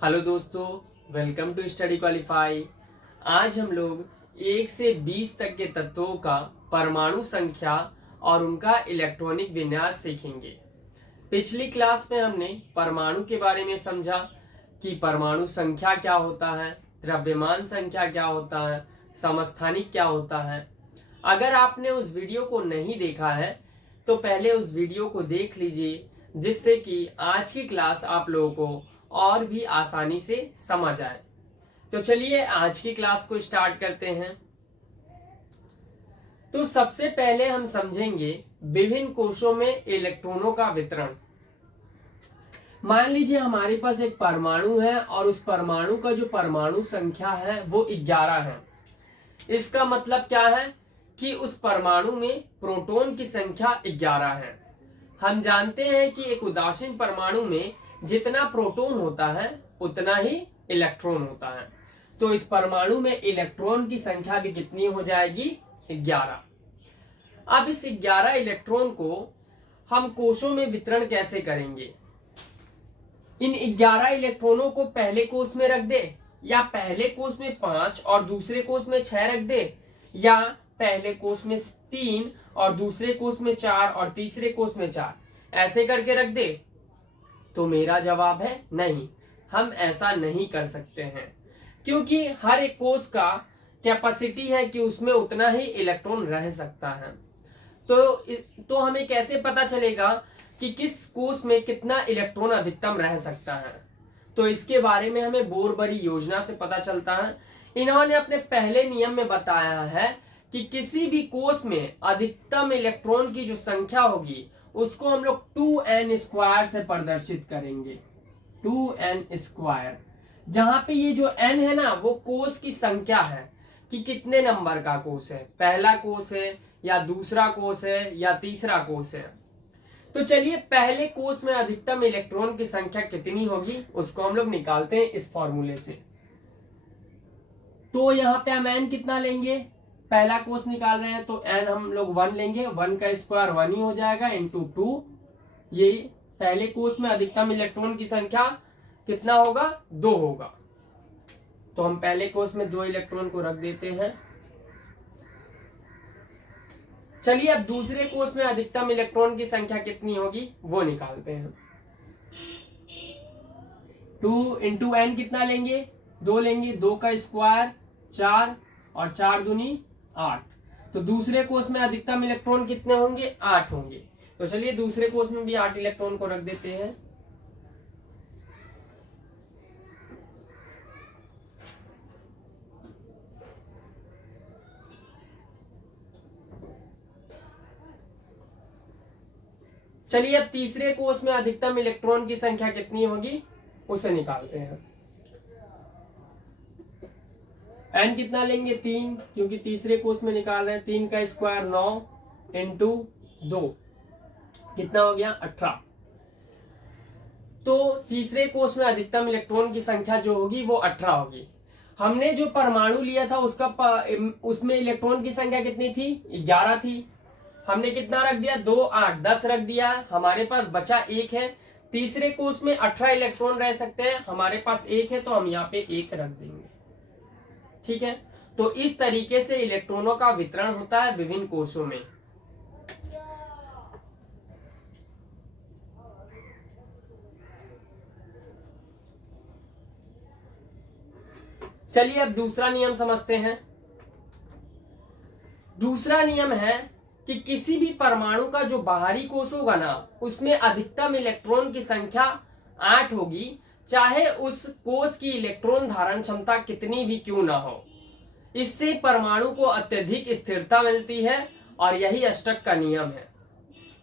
Hello दोस्तों, welcome to study qualify. आज हम लोग 1 से 20 तक के तत्वों का परमाणु संख्या और उनका इलेक्ट्रॉनिक विन्यास सीखेंगे। पिछली क्लास में हमने परमाणु के बारे में समझा कि परमाणु संख्या क्या होता है, द्रव्यमान संख्या क्या होता है, समस्थानिक क्या होता है। अगर आपने उस वीडियो को नहीं देखा है तो पहले उस वीडियो को देख लीजिए, जिससे कि आज की क्लास आप लोगों को और भी आसानी से समझ आए। तो चलिए आज की क्लास को स्टार्ट करते हैं। तो सबसे पहले हम समझेंगे विभिन्न कोशों में इलेक्ट्रॉनों का वितरण। मान लीजिए हमारे पास एक परमाणु है और उस परमाणु का जो परमाणु संख्या है वो 11 है। इसका मतलब क्या है कि उस परमाणु में प्रोटॉन की संख्या 11 है। हम जानते हैं कि एक उदासीन परमाणु में जितना प्रोटॉन होता है उतना ही इलेक्ट्रॉन होता है। तो इस परमाणु में इलेक्ट्रॉन की संख्या भी कितनी हो जाएगी? 11। अब इस 11 इलेक्ट्रॉन को हम कोशों में वितरण कैसे करेंगे? इन 11 इलेक्ट्रॉनों को पहले कोश में रख दे, या पहले कोश में 5 और दूसरे कोश में 6 रख दे, या पहले कोश में 3 और दूसरे कोश में 4 और तीसरे कोश में 4, ऐसे करके रख दे? तो मेरा जवाब है नहीं, हम ऐसा नहीं कर सकते हैं, क्योंकि हर एक कोश का कैपेसिटी है कि उसमें उतना ही इलेक्ट्रॉन रह सकता है। तो हमें कैसे पता चलेगा कि किस कोश में कितना इलेक्ट्रॉन अधिकतम रह सकता है? तो इसके बारे में हमें बोरबरी योजना से पता चलता है। इन्होंने अपने पहले नियम में बताया है कि किसी भी कोश में अधिकतम इलेक्ट्रॉन की जो संख्या होगी उसको हम लोग 2n² से प्रदर्शित करेंगे। 2n², जहां पे ये जो n है ना वो कोश की संख्या है कि कितने नंबर का कोश है, पहला कोश है या दूसरा कोश है या तीसरा कोश है। तो चलिए पहले कोश में अधिकतम इलेक्ट्रॉन की संख्या कितनी होगी उसको हम लोग निकालते हैं इस फॉर्मूले से। तो यहाँ पे हम n कितना लेंगे, पहला कोश निकाल रहे हैं तो n हम लोग 1 लेंगे, 1 का स्क्वायर 1 ही हो जाएगा इंटू 2। ये पहले कोश में अधिकतम इलेक्ट्रॉन की संख्या कितना होगा? 2 होगा। तो हम पहले कोश में 2 इलेक्ट्रॉन को रख देते हैं। चलिए अब दूसरे कोश में अधिकतम इलेक्ट्रॉन की संख्या कितनी होगी वो निकालते हैं। 2 इंटू n कितना लेंगे? 2 लेंगे, 2 का स्क्वायर 4 और 4 दूनी 8। तो दूसरे कोश में अधिकतम इलेक्ट्रॉन कितने होंगे? 8 होंगे। तो चलिए दूसरे कोश में भी 8 इलेक्ट्रॉन को रख देते हैं। चलिए अब तीसरे कोश में अधिकतम इलेक्ट्रॉन की संख्या कितनी होगी उसे निकालते हैं। n कितना लेंगे? 3, क्योंकि तीसरे कोश में निकाल रहे हैं। 3 का स्क्वायर 9 इंटू 2 कितना हो गया? 18। तो तीसरे कोश में अधिकतम इलेक्ट्रॉन की संख्या जो होगी वो 18 होगी। हमने जो परमाणु लिया था उसमें इलेक्ट्रॉन की संख्या कितनी थी? 11 थी। हमने कितना रख दिया? 2 8 10 रख दिया। हमारे पास बचा 1 है। तीसरे कोश में 18 इलेक्ट्रॉन रह सकते हैं, हमारे पास 1 है तो हम यहाँ पे 1 रख देंगे। ठीक है, तो इस तरीके से इलेक्ट्रॉनों का वितरण होता है विभिन्न कोशों में। चलिए अब दूसरा नियम समझते हैं। दूसरा नियम है कि किसी भी परमाणु का जो बाहरी कोश होगा ना उसमें अधिकतम इलेक्ट्रॉन की संख्या 8 होगी, चाहे उस कोश की इलेक्ट्रॉन धारण क्षमता कितनी भी क्यों ना हो। इससे परमाणु को अत्यधिक स्थिरता मिलती है और यही अष्टक का नियम है।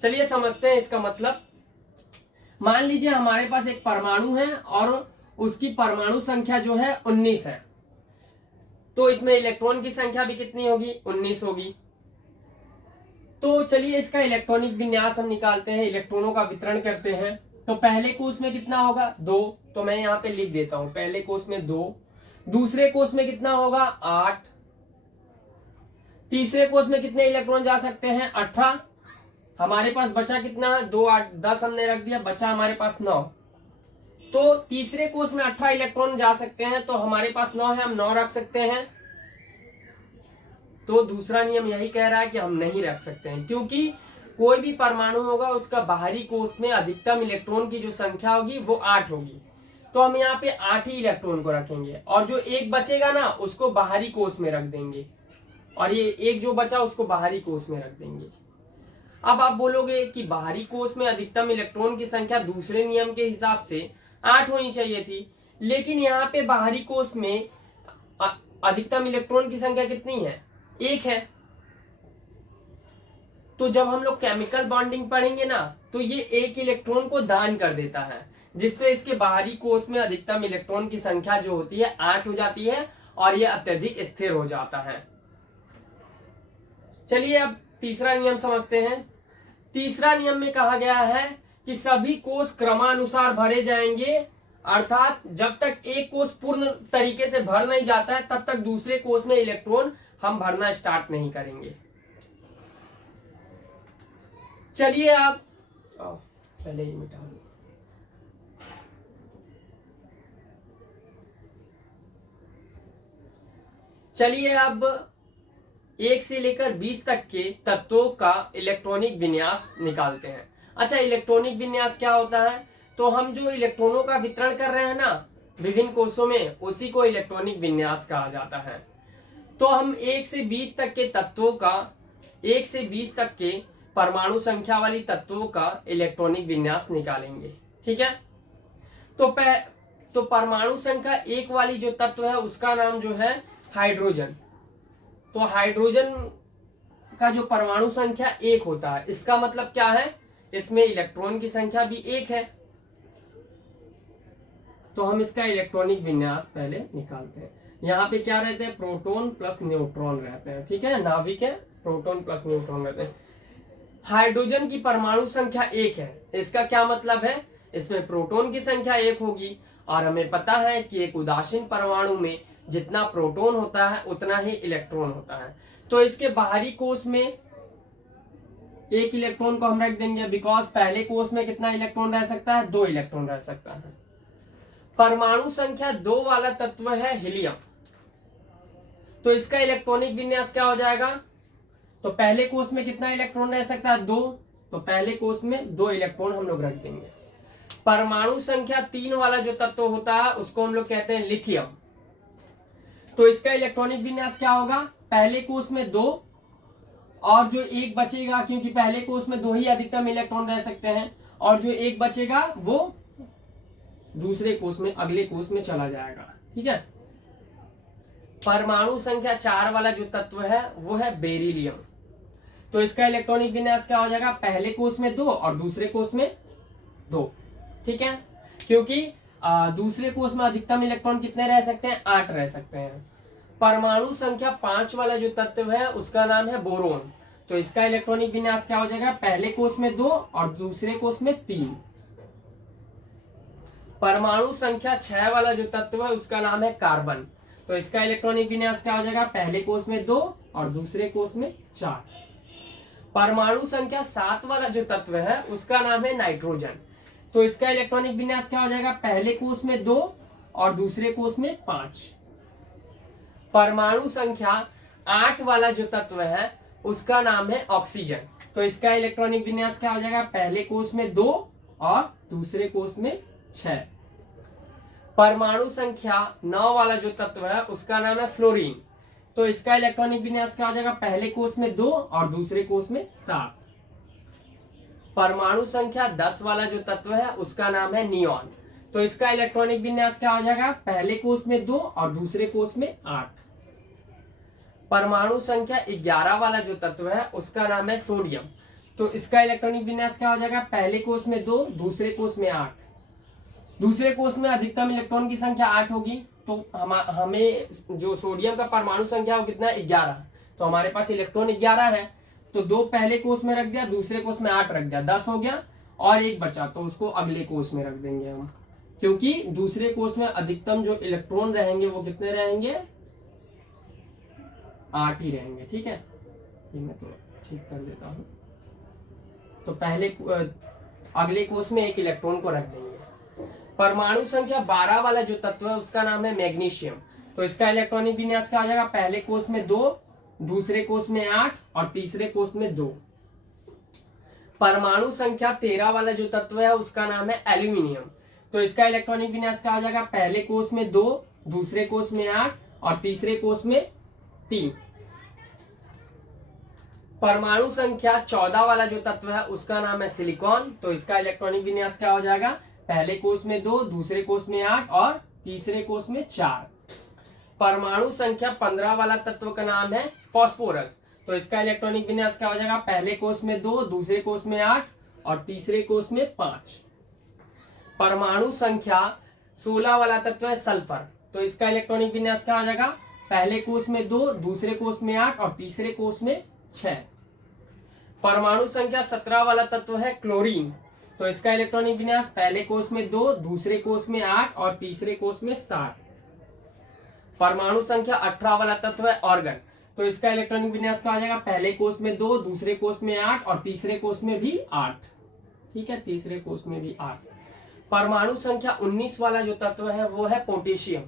चलिए समझते हैं इसका मतलब। मान लीजिए हमारे पास एक परमाणु है और उसकी परमाणु संख्या जो है 19 है, तो इसमें इलेक्ट्रॉन की संख्या भी कितनी होगी? 19 होगी। तो चलिए इसका इलेक्ट्रॉनिक विन्यास हम निकालते हैं, इलेक्ट्रॉनों का वितरण करते हैं। तो पहले कोश में कितना होगा? 2, तो मैं यहाँ पे लिख देता हूं पहले कोश में 2। दूसरे कोश में कितना होगा? 8। तीसरे कोश में कितने इलेक्ट्रॉन जा सकते हैं? 18। हमारे पास बचा कितना है? 2 8 10 हमने रख दिया, बचा हमारे पास 9। तो तीसरे कोष में 18 इलेक्ट्रॉन जा सकते हैं, तो हमारे पास 9 है, हम 9 रख सकते हैं। तो दूसरा नियम यही कह रहा है कि हम नहीं रख सकते हैं, क्योंकि कोई भी परमाणु होगा उसका बाहरी कोष में अधिकतम इलेक्ट्रॉन की जो संख्या होगी वो 8 होगी। तो हम यहाँ पे 8 ही इलेक्ट्रॉन को रखेंगे, और जो एक बचेगा ना उसको बाहरी कोष में रख देंगे, और ये एक जो बचा उसको बाहरी कोष में रख देंगे। अब आप बोलोगे कि बाहरी कोष में अधिकतम इलेक्ट्रॉन की संख्या दूसरे नियम के हिसाब से 8 होनी चाहिए थी, लेकिन यहाँ पे बाहरी कोष में अधिकतम इलेक्ट्रॉन की संख्या कितनी है? 1 है। तो जब हम लोग केमिकल बॉन्डिंग पढ़ेंगे ना, तो ये 1 इलेक्ट्रॉन को दान कर देता है, जिससे इसके बाहरी कोष में अधिकतम इलेक्ट्रॉन की संख्या जो होती है 8 हो जाती है, और ये अत्यधिक स्थिर हो जाता है। चलिए अब तीसरा नियम समझते हैं। तीसरा नियम में कहा गया है कि सभी कोष क्रमानुसार भरे जाएंगे, अर्थात जब तक एक कोष पूर्ण तरीके से भर नहीं जाता है तब तक दूसरे कोष में इलेक्ट्रॉन हम भरना स्टार्ट नहीं करेंगे। चलिए आप पहले ही मिटा दो। चलिए अब 1 से लेकर 20 तक के तत्वों का इलेक्ट्रॉनिक विन्यास निकालते हैं। अच्छा, इलेक्ट्रॉनिक विन्यास क्या होता है? तो हम जो इलेक्ट्रॉनों का वितरण कर रहे हैं ना विभिन्न कोषों में, उसी को इलेक्ट्रॉनिक विन्यास कहा जाता है। तो हम 1 से 20 तक के तत्वों का, 1 से 20 तक के परमाणु संख्या वाली तत्वों का इलेक्ट्रॉनिक विन्यास निकालेंगे। ठीक है, तो परमाणु संख्या 1 वाली जो तत्व है उसका नाम जो है हाइड्रोजन। तो हाइड्रोजन का जो परमाणु संख्या 1 होता है, इसका मतलब क्या है? इसमें इलेक्ट्रॉन की संख्या भी 1 है। तो हम इसका इलेक्ट्रॉनिक विन्यास पहले निकालते हैं। यहाँ पे क्या रहते हैं? प्रोटॉन प्लस न्यूट्रॉन रहते हैं। ठीक है, नाभिक है, प्रोटॉन प्लस न्यूट्रॉन रहते हैं। हाइड्रोजन की परमाणु संख्या 1 है, इसका क्या मतलब है? इसमें प्रोटॉन की संख्या 1 होगी, और हमें पता है कि एक उदासीन परमाणु में जितना प्रोटॉन होता है उतना ही इलेक्ट्रॉन होता है। तो इसके बाहरी कोष में 1 इलेक्ट्रॉन को हम रख देंगे, बिकॉज पहले कोष में कितना इलेक्ट्रॉन रह सकता है? 2 इलेक्ट्रॉन रह सकता है। परमाणु संख्या 2 वाला तत्व है हीलियम। तो इसका इलेक्ट्रॉनिक विन्यास क्या हो जाएगा? तो पहले कोष में कितना इलेक्ट्रॉन रह सकता है? 2। तो पहले कोष में 2 इलेक्ट्रॉन हम लोग रख देंगे। परमाणु संख्या 3 वाला जो तत्व होता है उसको हम लोग कहते हैं लिथियम। तो इसका इलेक्ट्रॉनिक विन्यास क्या होगा? पहले कोष में 2, और जो एक बचेगा, क्योंकि पहले कोष में 2 ही अधिकतम इलेक्ट्रॉन रह सकते हैं, और जो एक बचेगा वो दूसरे कोष में, अगले कोष में चला जाएगा। ठीक है, परमाणु संख्या 4 वाला जो तत्व है वो है बेरिलियम। तो इसका इलेक्ट्रॉनिक विन्यास क्या हो जाएगा? पहले कोष में 2 और दूसरे कोष में 2। ठीक है, क्योंकि दूसरे कोष में अधिकतम इलेक्ट्रॉन कितने रह सकते हैं? 8 रह सकते हैं। परमाणु संख्या 5 वाला जो तत्व है उसका नाम है बोरोन। तो इसका इलेक्ट्रॉनिक विन्यास क्या हो जाएगा? पहले कोष में 2 और दूसरे कोष में 3। परमाणु संख्या 6 वाला जो तत्व है उसका नाम है कार्बन। तो इसका इलेक्ट्रॉनिक विन्यास क्या हो जाएगा? पहले कोष में 2 और दूसरे कोष में 4। परमाणु संख्या 7 वाला जो तत्व है उसका नाम है नाइट्रोजन। तो इसका इलेक्ट्रॉनिक विन्यास क्या हो जाएगा? पहले कोष में 2 और दूसरे कोष में 5। परमाणु संख्या 8 वाला जो तत्व है उसका नाम है ऑक्सीजन। तो इसका इलेक्ट्रॉनिक विन्यास क्या हो जाएगा? पहले कोष में 2 और दूसरे कोष में 6। परमाणु संख्या 9 वाला जो तत्व है उसका नाम है फ्लोरीन। तो इसका इलेक्ट्रॉनिक विन्यास क्या हो जाएगा? पहले कोष में 2 और दूसरे कोष में 7। परमाणु संख्या 10 वाला जो तत्व है उसका नाम है नियॉन। तो इसका इलेक्ट्रॉनिक विन्यास क्या हो जाएगा? पहले कोष में 2 और दूसरे कोष में 8। परमाणु संख्या 11 वाला जो तत्व है उसका नाम है सोडियम। तो इसका इलेक्ट्रॉनिक विन्यास क्या हो जाएगा? पहले कोष में 2, दूसरे कोष में 8। दूसरे कोष में अधिकतम इलेक्ट्रॉन की संख्या 8 होगी, तो हमें जो सोडियम का परमाणु संख्या वो कितना है? 11। तो हमारे पास इलेक्ट्रॉन 11 है, तो 2 पहले कोष में रख दिया, दूसरे कोष में 8 रख दिया, 10 हो गया, और एक बचा तो उसको अगले कोष में रख देंगे हम, क्योंकि दूसरे कोष में अधिकतम जो इलेक्ट्रॉन रहेंगे वो कितने रहेंगे? 8 ही रहेंगे। ठीक है, ये मैं तो ठीक कर देता हूँ। तो पहले अगले कोष में 1 इलेक्ट्रॉन को रख देंगे। परमाणु संख्या 12 वाला जो तत्व है उसका नाम है मैग्नीशियम। तो इसका इलेक्ट्रॉनिक विन्यास क्या आ जाएगा, पहले कोष में 2, दूसरे कोष में 8 और तीसरे कोष में 2। परमाणु संख्या 13 वाला जो तत्व है उसका नाम है एल्यूमिनियम। तो इसका इलेक्ट्रॉनिक विन्यास क्या आ जाएगा, पहले कोष में 2, दूसरे कोष में 8 और तीसरे कोष में 3। परमाणु संख्या 14 वाला जो तत्व है उसका नाम है सिलिकॉन। तो इसका इलेक्ट्रॉनिक विन्यास क्या हो जाएगा, पहले कोष में 2, दूसरे कोष में 8 और तीसरे कोष में 4। परमाणु संख्या 15 वाला तत्व का नाम है फास्फोरस। तो इसका इलेक्ट्रॉनिक विन्यास क्या हो जाएगा, पहले कोष में 2, दूसरे कोष में 8 और तीसरे कोष में 5। परमाणु संख्या 16 वाला तत्व है सल्फर। तो इसका इलेक्ट्रॉनिक विन्यास क्या हो जाएगा, पहले कोष में 2, दूसरे कोष में 8 और तीसरे कोष में 6। परमाणु संख्या 17 वाला तत्व है क्लोरीन। तो इसका इलेक्ट्रॉनिक विन्यास पहले कोष में 2, दूसरे कोष में 8 और तीसरे कोष में 7। परमाणु संख्या 18 वाला तत्व है ऑर्गन। तो इसका इलेक्ट्रॉनिक विन्यास क्या आ जाएगा, पहले कोष में 2, दूसरे कोष में 8 और तीसरे कोष में भी 8। ठीक है, तीसरे कोष में भी 8। परमाणु संख्या 19 वाला जो तत्व है वो है पोटेशियम।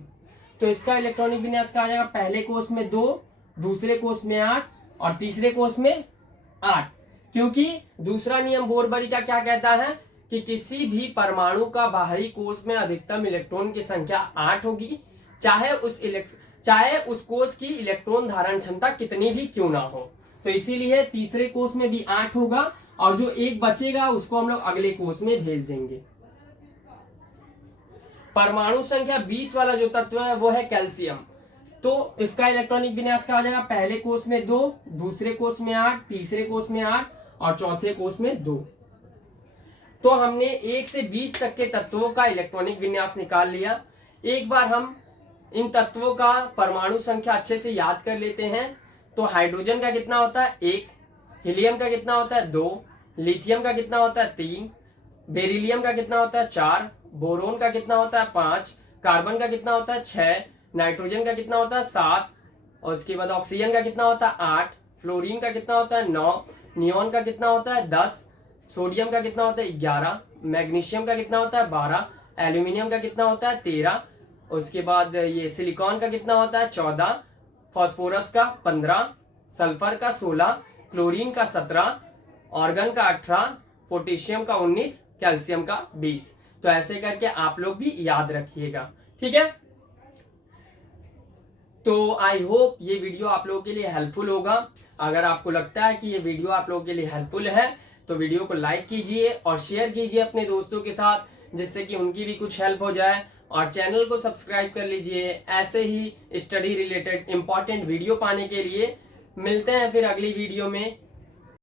तो इसका इलेक्ट्रॉनिक विन्यास क्या आ जाएगा, पहले कोष में 2, दूसरे कोष में 8 और तीसरे कोष में 8। क्योंकि दूसरा नियम बोरबरी का क्या कहता है कि किसी भी परमाणु का बाहरी कोष में अधिकतम इलेक्ट्रॉन की संख्या 8 होगी, चाहे उस कोष की इलेक्ट्रॉन धारण क्षमता कितनी भी क्यों ना हो। तो इसीलिए तीसरे कोष में भी 8 होगा और जो एक बचेगा उसको हम लोग अगले कोष में भेज देंगे। परमाणु संख्या 20 वाला जो तत्व है वो है कैल्शियम। तो इसका इलेक्ट्रॉनिक विन्यास क्या हो जाएगा, पहले कोष में 2, दूसरे कोष में 8, तीसरे कोष में 8 और चौथे कोष में 2। तो हमने 1 से 20 तक के तत्वों का इलेक्ट्रॉनिक विन्यास निकाल लिया। एक बार हम इन तत्वों का परमाणु संख्या अच्छे से याद कर लेते हैं। तो हाइड्रोजन का कितना होता है 1, हीलियम का कितना होता है 2, लिथियम का कितना होता है 3, बेरिलियम का कितना होता है 4, बोरोन का कितना होता है 5, कार्बन का कितना होता है 6, नाइट्रोजन का कितना होता है 7 और उसके बाद ऑक्सीजन का कितना होता है 8, फ्लोरीन का कितना होता है 9, नियोन का कितना होता है 10, सोडियम का कितना होता है 11, मैग्नीशियम का कितना होता है 12, एल्यूमिनियम का कितना होता है 13, उसके बाद ये सिलिकॉन का कितना होता है 14, फास्फोरस का 15, सल्फर का 16, क्लोरीन का 17, ऑर्गन का 18, पोटेशियम का 19, कैल्शियम का 20। तो ऐसे करके आप लोग भी याद रखिएगा, ठीक है। तो आई होप ये वीडियो आप लोगों के लिए हेल्पफुल होगा। अगर आपको लगता है कि ये वीडियो आप लोगों के लिए हेल्पफुल है तो वीडियो को लाइक कीजिए और शेयर कीजिए अपने दोस्तों के साथ, जिससे कि उनकी भी कुछ हेल्प हो जाए। और चैनल को सब्सक्राइब कर लीजिए ऐसे ही स्टडी रिलेटेड इंपॉर्टेंट वीडियो पाने के लिए। मिलते हैं फिर अगली वीडियो में।